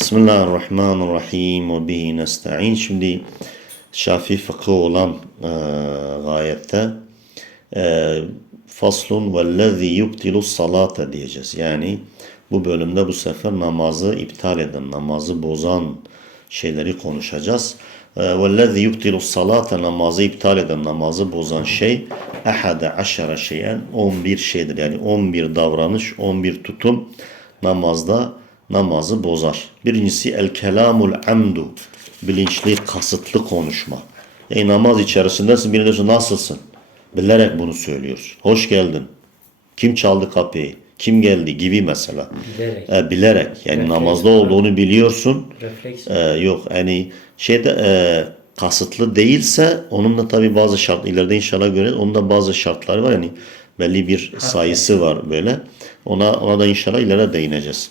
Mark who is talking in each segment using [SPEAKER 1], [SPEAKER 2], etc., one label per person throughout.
[SPEAKER 1] Bismillahirrahmanirrahim ve bihi nesta'in. Şimdi Şafii fıkhı olan e, gayette e, faslun vellezî yubtilu salate diyeceğiz. Yani bu bölümde bu sefer namazı iptal eden, namazı bozan şeyleri konuşacağız. Vellezî yubtilu salate namazı iptal eden, namazı bozan şey ehade aşara şeyen 11 şeydir. Yani 11 davranış, 11 tutum namazda namazı bozar. Birincisi el kelamul amdu bilinçli kasıtlı konuşma. Yani namaz içerisindesin birine diyorsun nasılsın? Bilerek bunu söylüyorsun. Hoş geldin. Kim çaldı kapıyı? Kim geldi gibi mesela.
[SPEAKER 2] Bilerek.
[SPEAKER 1] E, bilerek yani
[SPEAKER 2] Refleks
[SPEAKER 1] namazda
[SPEAKER 2] olarak.
[SPEAKER 1] olduğunu biliyorsun.
[SPEAKER 2] Refleks.
[SPEAKER 1] E, yok yani şeyde e, kasıtlı değilse onun da tabi bazı şart ileride inşallah göre onun da bazı şartları var yani belli bir sayısı var böyle. Ona ona da inşallah ileride değineceğiz.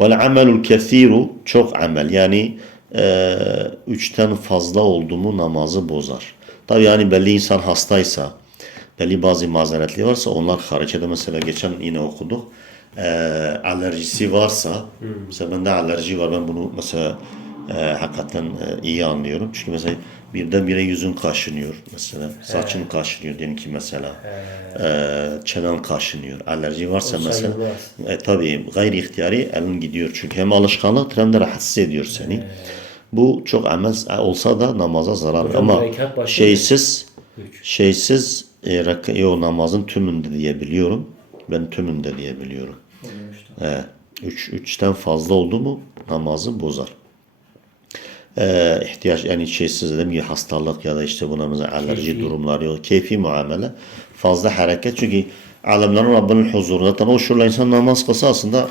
[SPEAKER 1] Vel amelul kethiru çok amel yani e, üçten fazla oldu mu namazı bozar. Tabi yani belli insan hastaysa belli bazı mazeretli varsa onlar hariç eder. Mesela geçen yine okuduk. E, alerjisi varsa mesela bende alerji var ben bunu mesela e, hakikaten e, iyi anlıyorum. Çünkü mesela birdenbire yüzün kaşınıyor mesela. Saçın kaşınıyor diyelim ki mesela. E, çenen kaşınıyor. Alerji varsa
[SPEAKER 2] O
[SPEAKER 1] mesela. E, tabii gayri ihtiyari elin gidiyor. Çünkü hem alışkanlık hem de rahatsız ediyor seni. Bu çok amel olsa da namaza zarar.
[SPEAKER 2] Hocam,
[SPEAKER 1] Ama şeysiz
[SPEAKER 2] Üç.
[SPEAKER 1] şeysiz e, rak- yo, namazın tümünde diyebiliyorum. Ben tümünde diyebiliyorum. E, üç, üçten fazla oldu mu namazı bozar. E, ihtiyaç yani şeysiz dedim ki hastalık ya da işte buna mesela alerji
[SPEAKER 2] Keyfi.
[SPEAKER 1] durumları yok. Keyfi muamele. Fazla hareket çünkü alemlerin Rabbinin huzurunda o şurada insan namaz kılsa aslında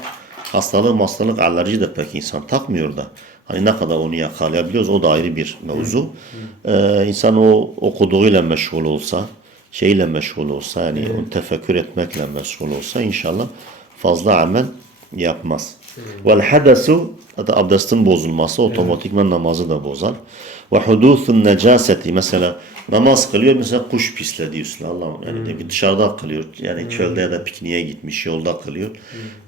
[SPEAKER 1] hastalık hastalık alerji de pek insan takmıyor da. Hani ne kadar onu yakalayabiliyoruz o da ayrı bir mevzu. Ee, insan o okuduğuyla meşgul olsa, şeyle meşgul olsa yani onu tefekkür etmekle meşgul olsa inşallah fazla amel yapmaz. Vel hadesu da abdestin bozulması otomatikman namazı da bozar. Ve huduthun necaseti mesela namaz kılıyor mesela kuş pisledi üstüne Allah'ım yani ki dışarıda kılıyor yani çölde ya da pikniğe gitmiş yolda kılıyor.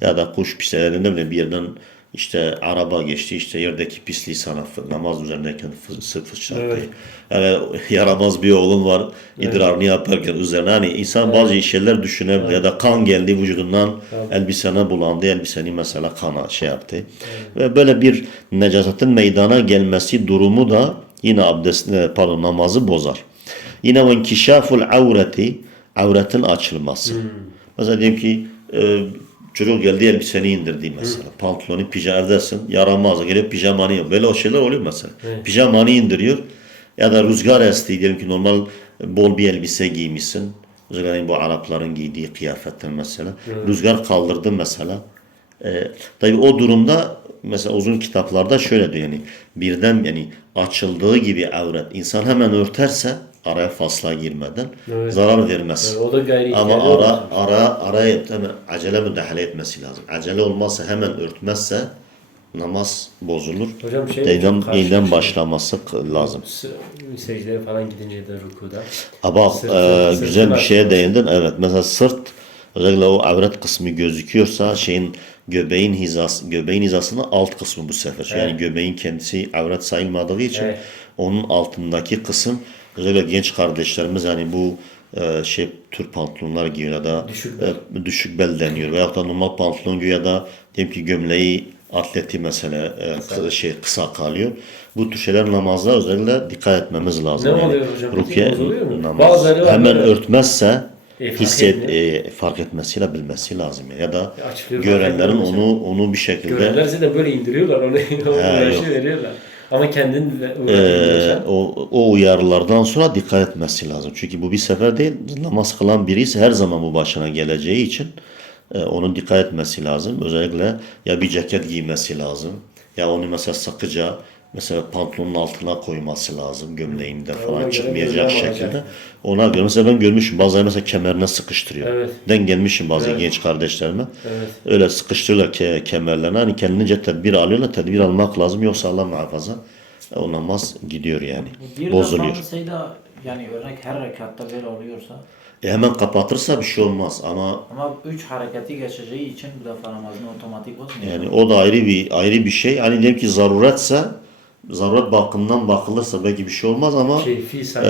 [SPEAKER 1] Ya da kuş pisledi ne bileyim bir yerden işte araba geçti işte yerdeki pisliği sana namaz üzerindeyken fı- sık fışlattı.
[SPEAKER 2] Evet.
[SPEAKER 1] Yani yaramaz bir oğlun var idrarını yaparken üzerine hani insan bazı şeyler düşünebilir ya da kan geldi vücudundan elbisene bulandı elbiseni mesela kana şey yaptı. Ve böyle bir necasetin meydana gelmesi durumu da yine abdest pardon namazı bozar. Yine ve inkişaful avreti avretin açılması. Mesela diyelim ki e, çocuk geldi elbiseni indirdi mesela. Pantolonu pijamadesin yaramaz gelip pijamanı yok. Böyle o şeyler oluyor mesela. Pijamanı indiriyor ya da rüzgar esti diyelim ki normal bol bir elbise giymişsin. Rüzgarın bu Arapların giydiği kıyafetten mesela. Rüzgar kaldırdı mesela. Ee, tabii o durumda mesela uzun kitaplarda şöyle diyor yani birden yani açıldığı gibi avret insan hemen örterse araya fasla girmeden
[SPEAKER 2] Evet.
[SPEAKER 1] zarar vermez.
[SPEAKER 2] Evet, o da gayri
[SPEAKER 1] Ama ara
[SPEAKER 2] olmuş.
[SPEAKER 1] ara araya hemen acele müdahale etmesi lazım. Acele olmazsa hemen örtmezse namaz bozulur.
[SPEAKER 2] Hocam şey
[SPEAKER 1] yeniden
[SPEAKER 2] karşılaşıyorum.
[SPEAKER 1] başlaması lazım.
[SPEAKER 2] Secdeye falan gidince de rükuda.
[SPEAKER 1] Ama
[SPEAKER 2] Sırt-
[SPEAKER 1] e,
[SPEAKER 2] sırtın
[SPEAKER 1] güzel bir şeye değindin. Evet mesela sırt özellikle o avret kısmı gözüküyorsa şeyin göbeğin hizası göbeğin hizasının alt kısmı bu sefer. Yani
[SPEAKER 2] Evet.
[SPEAKER 1] göbeğin kendisi avret sayılmadığı için
[SPEAKER 2] Evet.
[SPEAKER 1] onun altındaki kısım özellikle genç kardeşlerimiz yani bu e, şey tür pantolonlar giyiyor ya da
[SPEAKER 2] Düşük bel.
[SPEAKER 1] e, düşük bel deniyor veyahut da normal pantolon giyiyor ya da diyelim ki gömleği atleti mesela e, kı- şey kısa kalıyor. Bu tür şeyler namazda özellikle dikkat etmemiz lazım.
[SPEAKER 2] Ne oluyor hocam?
[SPEAKER 1] Rukiye namaz.
[SPEAKER 2] Bazıları var
[SPEAKER 1] hemen
[SPEAKER 2] böyle.
[SPEAKER 1] örtmezse
[SPEAKER 2] E,
[SPEAKER 1] hisset e, fark etmesiyle bilmesi lazım yani. ya da
[SPEAKER 2] E,
[SPEAKER 1] görenlerin onu onu bir şekilde
[SPEAKER 2] Görenler zaten böyle indiriyorlar onu. o
[SPEAKER 1] He,
[SPEAKER 2] uğraşı
[SPEAKER 1] yok.
[SPEAKER 2] veriyorlar. Ama kendin de
[SPEAKER 1] e,
[SPEAKER 2] uğraşıyorsan.
[SPEAKER 1] o, o uyarılardan sonra dikkat etmesi lazım. Çünkü bu bir sefer değil namaz kılan birisi her zaman bu başına geleceği için e, onun dikkat etmesi lazım. Özellikle ya bir ceket giymesi lazım ya onu mesela sakıca mesela pantolonun altına koyması lazım gömleğinde falan çıkmayacak şekilde.
[SPEAKER 2] alacak.
[SPEAKER 1] Ona göre mesela ben görmüşüm bazıları mesela kemerine sıkıştırıyor.
[SPEAKER 2] Evet.
[SPEAKER 1] Den gelmişim bazı
[SPEAKER 2] Evet.
[SPEAKER 1] genç kardeşlerime.
[SPEAKER 2] Evet.
[SPEAKER 1] Öyle sıkıştırıyorlar ke kemerlerine. Hani kendince tedbir alıyorlar. Tedbir almak lazım. Yoksa Allah muhafaza o namaz gidiyor yani.
[SPEAKER 3] Bir
[SPEAKER 1] Bozuluyor.
[SPEAKER 3] sayıda yani örnek her rekatta böyle oluyorsa
[SPEAKER 1] E, hemen kapatırsa bir şey olmaz ama
[SPEAKER 3] Ama üç hareketi geçeceği için bu defa namazını otomatik bozmuyor.
[SPEAKER 1] yani o da ayrı bir ayrı bir şey. Hani diyelim ki zaruretse zaruret bakımından bakılırsa belki bir şey olmaz ama
[SPEAKER 2] Keyfi sanki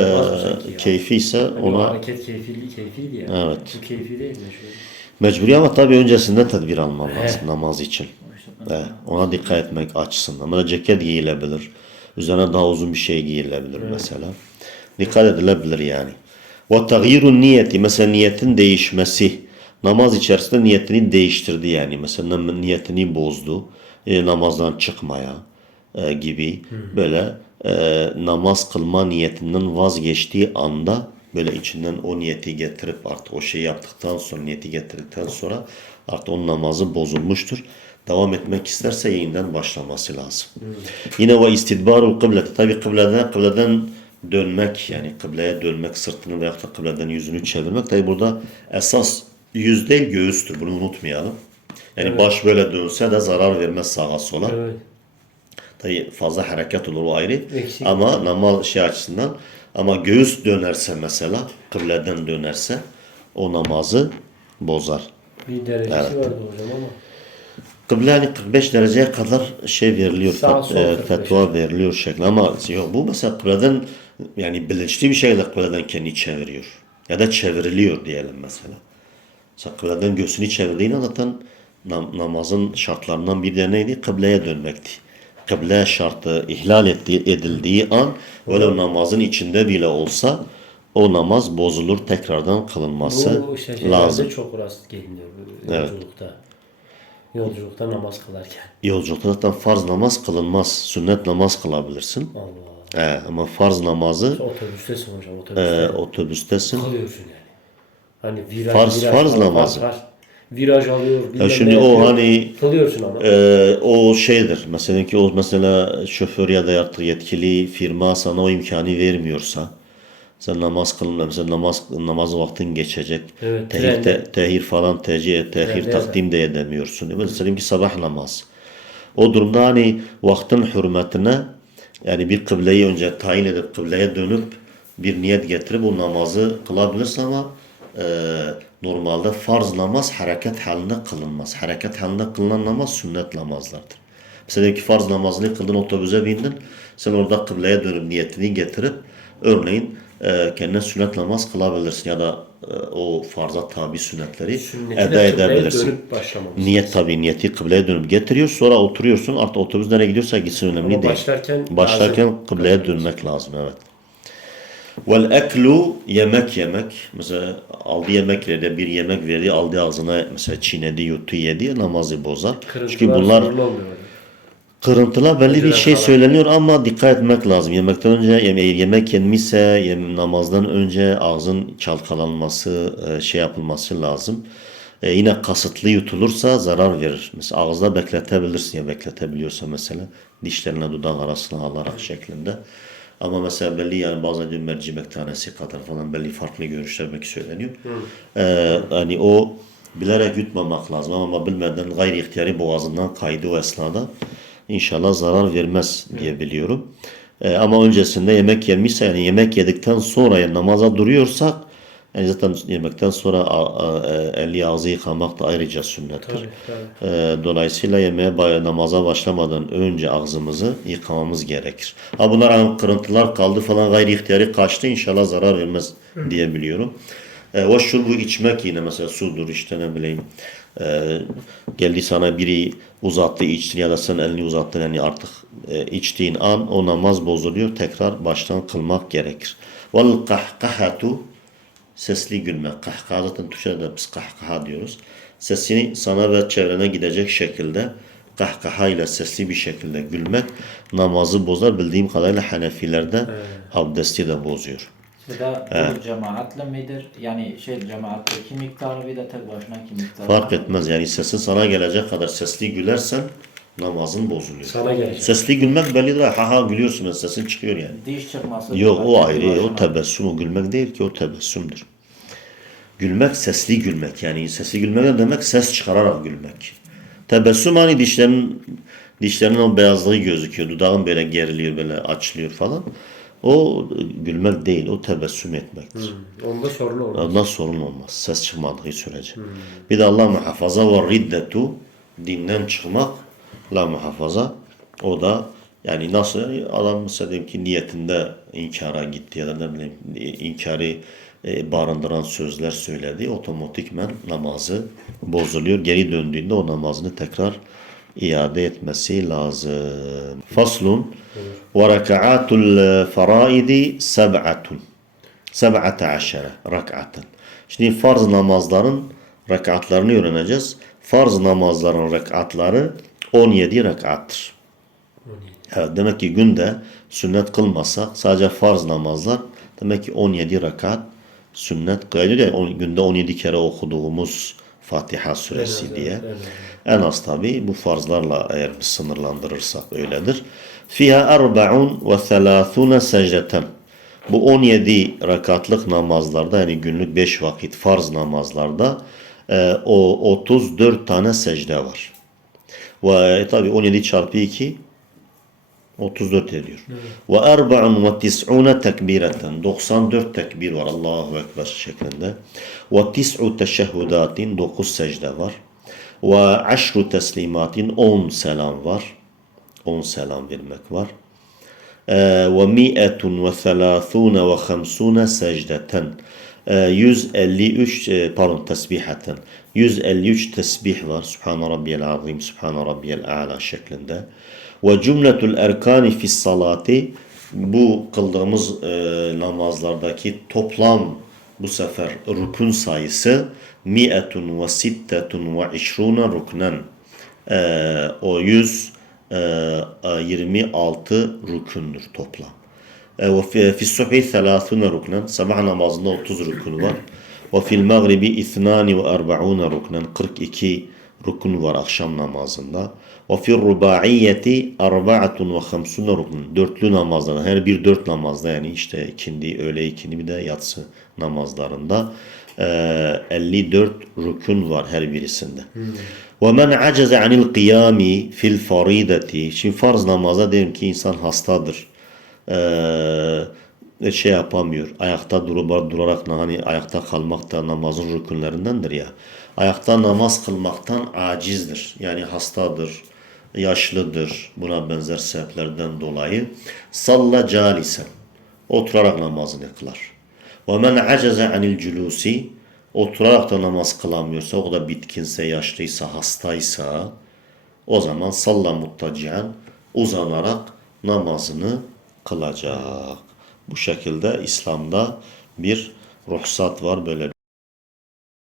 [SPEAKER 1] e, keyfi ise
[SPEAKER 2] o
[SPEAKER 1] ona
[SPEAKER 2] hareket keyfili keyfiydi ya.
[SPEAKER 1] Evet.
[SPEAKER 2] Bu keyfi değil mi? Şöyle.
[SPEAKER 1] mecburi ama tabii öncesinde tedbir alman
[SPEAKER 2] He.
[SPEAKER 1] lazım namaz için.
[SPEAKER 3] İşte
[SPEAKER 1] Evet, ona dikkat etmek açısından. Ama ceket giyilebilir. Üzerine daha uzun bir şey giyilebilir mesela. Dikkat edilebilir yani. Ve tagyiru niyeti. Mesela niyetin değişmesi. Namaz içerisinde niyetini değiştirdi yani. Mesela niyetini bozdu. e, namazdan çıkmaya e, gibi. Böyle e, namaz kılma niyetinden vazgeçtiği anda böyle içinden o niyeti getirip artık o şeyi yaptıktan sonra niyeti getirdikten sonra artık onun namazı bozulmuştur. Devam etmek isterse yeniden başlaması lazım. Yine ve istidbarul kıbleti. Tabi kıbleden, kıbleden dönmek yani kıbleye dönmek sırtını veyahut da kıbleden yüzünü çevirmek. Tabi burada esas yüz değil göğüstür. Bunu unutmayalım. Yani baş böyle dönse de zarar vermez sağa sola.
[SPEAKER 2] Evet.
[SPEAKER 1] Tabi fazla hareket olur o ayrı.
[SPEAKER 2] Eksik.
[SPEAKER 1] Ama namaz şey açısından ama göğüs dönerse mesela kıbleden dönerse o namazı bozar.
[SPEAKER 2] Bir derecesi vardı hocam ama.
[SPEAKER 1] Kıble hani 45 dereceye kadar şey veriliyor,
[SPEAKER 2] Sağ,
[SPEAKER 1] fet- e,
[SPEAKER 2] 45.
[SPEAKER 1] fetva veriliyor şekli ama yok bu mesela kıbleden yani bilinçli bir şekilde kıbleden kendini çeviriyor. Ya da çevriliyor diyelim mesela. Mesela kıbleden göğsünü çevirdiğinde zaten nam- namazın şartlarından bir de neydi? Kıbleye dönmekti. Kıble şartı ihlal etti, edildiği an öyle namazın içinde bile olsa o namaz bozulur tekrardan kılınması
[SPEAKER 2] Bu işte şeylerde
[SPEAKER 1] lazım.
[SPEAKER 2] çok rast geliniyor bu
[SPEAKER 1] Evet.
[SPEAKER 2] yolculukta. Yolculukta namaz kılarken.
[SPEAKER 1] Yolculukta zaten farz namaz kılınmaz. Sünnet namaz kılabilirsin.
[SPEAKER 2] Allah.
[SPEAKER 1] Ee, ama farz namazı
[SPEAKER 2] Otobüstesin hocam otobüste.
[SPEAKER 1] e, otobüstesin.
[SPEAKER 2] Kılıyorsun yani. Hani viraj,
[SPEAKER 1] Farz-
[SPEAKER 2] viraj
[SPEAKER 1] farz namazı.
[SPEAKER 2] farz, farz. Viraj alıyor. bilmem
[SPEAKER 1] şimdi o
[SPEAKER 2] yapıyor.
[SPEAKER 1] hani-
[SPEAKER 2] Kılıyorsun ama.
[SPEAKER 1] Ee, o şeydir. Mesela ki o mesela şoför ya da artık yetkili firma sana o imkanı vermiyorsa sen namaz kılın mesela namaz namaz vaktin geçecek.
[SPEAKER 2] Evet,
[SPEAKER 1] tehir, te- tehir falan tercih tehir takdim de edemiyorsun. Mesela ki sabah namaz. O durumda hani vaktin hürmetine yani bir kıbleyi önce tayin edip kıbleye dönüp bir niyet getirip o namazı kılabilirsin ama e, normalde farz namaz hareket halinde kılınmaz. Hareket halinde kılınan namaz sünnet namazlardır. Mesela diyelim ki farz namazını kıldın otobüse bindin. Sen orada kıbleye dönüp niyetini getirip örneğin e, kendine sünnet namaz kılabilirsin ya da e, o farza tabi sünnetleri
[SPEAKER 2] Sünnetine
[SPEAKER 1] eda
[SPEAKER 2] kıbleye
[SPEAKER 1] edebilirsin. Niyet tabii niyeti kıbleye dönüp getiriyor. Sonra oturuyorsun. Artık otobüs nereye gidiyorsa gitsin önemli
[SPEAKER 2] Ama
[SPEAKER 1] değil.
[SPEAKER 2] başlarken
[SPEAKER 1] Başlarken kıbleye dönmek lazım evet. Vel eklu yemek yemek. Mesela aldı yemekle de bir yemek verdi aldı ağzına mesela çiğnedi yuttu yedi namazı bozar. Çünkü
[SPEAKER 2] Kırıntılar
[SPEAKER 1] bunlar
[SPEAKER 2] sorunlu olmuyor.
[SPEAKER 1] Kırıntılar belli bir şey
[SPEAKER 2] falan.
[SPEAKER 1] söyleniyor ama dikkat etmek lazım. Yemekten önce yeme yemek yenmişse namazdan önce ağzın çalkalanması, e, şey yapılması lazım. E, yine kasıtlı yutulursa zarar verir. Mesela ağızda bekletebilirsin ya bekletebiliyorsa mesela dişlerine dudak arasına alarak şeklinde. Ama mesela belli yani bazen diyor mercimek tanesi kadar falan belli farklı görüşler belki söyleniyor. E, hani o bilerek yutmamak lazım ama bilmeden gayri ihtiyari boğazından kaydı o esnada inşallah zarar vermez diye biliyorum. Ee, ama öncesinde yemek yemişse yani yemek yedikten sonra yani namaza duruyorsak yani zaten yemekten sonra e, eli ağzı yıkamak da ayrıca sünnettir.
[SPEAKER 2] Tabii, tabii.
[SPEAKER 1] Ee, dolayısıyla yemeğe namaza başlamadan önce ağzımızı yıkamamız gerekir. Ha bunlar kırıntılar kaldı falan gayri ihtiyari kaçtı inşallah zarar vermez diye biliyorum. E, o şurbu içmek yine mesela sudur işte ne bileyim. E, geldi sana biri uzattı içtin ya da sen elini uzattın yani artık e, içtiğin an o namaz bozuluyor tekrar baştan kılmak gerekir. Vel kahkahatu sesli gülme. Kahkaha zaten Türkçe'de biz kahkaha diyoruz. Sesini sana ve çevrene gidecek şekilde kahkaha ile sesli bir şekilde gülmek namazı bozar. Bildiğim kadarıyla Hanefilerde abdesti de bozuyor.
[SPEAKER 3] De bu cemaatle midir? Yani şey cemaatteki miktarı bir de tek başına ki miktarı.
[SPEAKER 1] Fark etmez yani sesin sana gelecek kadar sesli gülersen namazın bozuluyor.
[SPEAKER 2] Sana gelecek.
[SPEAKER 1] Sesli gülmek bellidir. Ha ha gülüyorsun sesin çıkıyor yani.
[SPEAKER 3] Diş çıkması.
[SPEAKER 1] Yok o ayrı. O tebessüm. O gülmek değil ki o tebessümdür. Gülmek sesli gülmek. Yani sesli gülmek ne demek? Ses çıkararak gülmek. Tebessüm hani dişlerin dişlerinin o beyazlığı gözüküyor. Dudağın böyle geriliyor böyle açılıyor falan. O gülmek değil, o tebessüm etmektir.
[SPEAKER 2] Hı. Onda sorun olmaz.
[SPEAKER 1] Ondan sorun olmaz. Ses çıkmadığı sürece. Bir de Allah muhafaza ve riddetu dinden çıkmak la muhafaza. O da yani nasıl adam mesela diyelim ki niyetinde inkara gitti ya da ne bileyim inkarı e, barındıran sözler söyledi. Otomatikmen namazı bozuluyor. Geri döndüğünde o namazını tekrar iade etmesi lazım. Faslun ve rekaatul faraidi seb'atun. Seb'ate aşere rak'aten. Şimdi farz namazların rekatlarını öğreneceğiz. Farz namazların rekatları 17 rekattır. Evet, demek ki günde sünnet kılmasak sadece farz namazlar demek ki 17 rekat sünnet kılıyor. Yani on- günde 17 kere okuduğumuz Fatiha suresi
[SPEAKER 2] Evet,
[SPEAKER 1] diye.
[SPEAKER 2] evet, evet.
[SPEAKER 1] En az tabi bu farzlarla eğer biz sınırlandırırsak öyledir. Fiha erba'un ve thelâthûne secdeten. Bu 17 rekatlık namazlarda yani günlük 5 vakit farz namazlarda e, o 34 tane secde var. Ve tabi 17 çarpı 2 34 ediyor. Ve erba'un ve tis'une tekbireten. 94 tekbir var Allahu Ekber şeklinde. Ve tis'u teşehhudatin. 9 secde var. Ve aşru teslimatin. 10 selam var. 10 selam vermek var. Ee, ve mi'etun ve thelâthûne ve hamsûne secdeten. Ee, 153 e, pardon tesbihaten. 153 tesbih var. Subhane rabbiyel azim, Subhane rabbiyel a'la şeklinde. Ve cümletul erkani fis salati bu kıldığımız e, namazlardaki toplam bu sefer rukun sayısı mi'etun ve sittetun ve işruna ruknen. Ee, o 100 e, e, 26 rükündür toplam. E, Ve fi, fi subhi 30 ruknen. Sabah namazında 30 rükün var. Ve fil magribi 42 ruknen. 42 rükün var akşam namazında. Ve fi rubaiyeti 54 ruknen. Dörtlü namazlarda her bir dört namazda yani işte ikindi, öğle ikindi bir de yatsı namazlarında e, 54 rükün var her birisinde. وَمَنْ عَجَزَ عَنِ الْقِيَامِ فِي الْفَرِيدَةِ Şimdi farz namaza diyelim ki insan hastadır. e, şey yapamıyor. Ayakta durup durarak hani ayakta kalmak da namazın rükünlerindendir ya. Ayakta namaz kılmaktan acizdir. Yani hastadır, yaşlıdır. Buna benzer sebeplerden dolayı salla calisen oturarak namazını kılar. Ve men acaza anil culusi oturarak da namaz kılamıyorsa, o da bitkinse, yaşlıysa, hastaysa o zaman salla muttacian uzanarak namazını kılacak. Bu şekilde İslam'da bir ruhsat var, böyle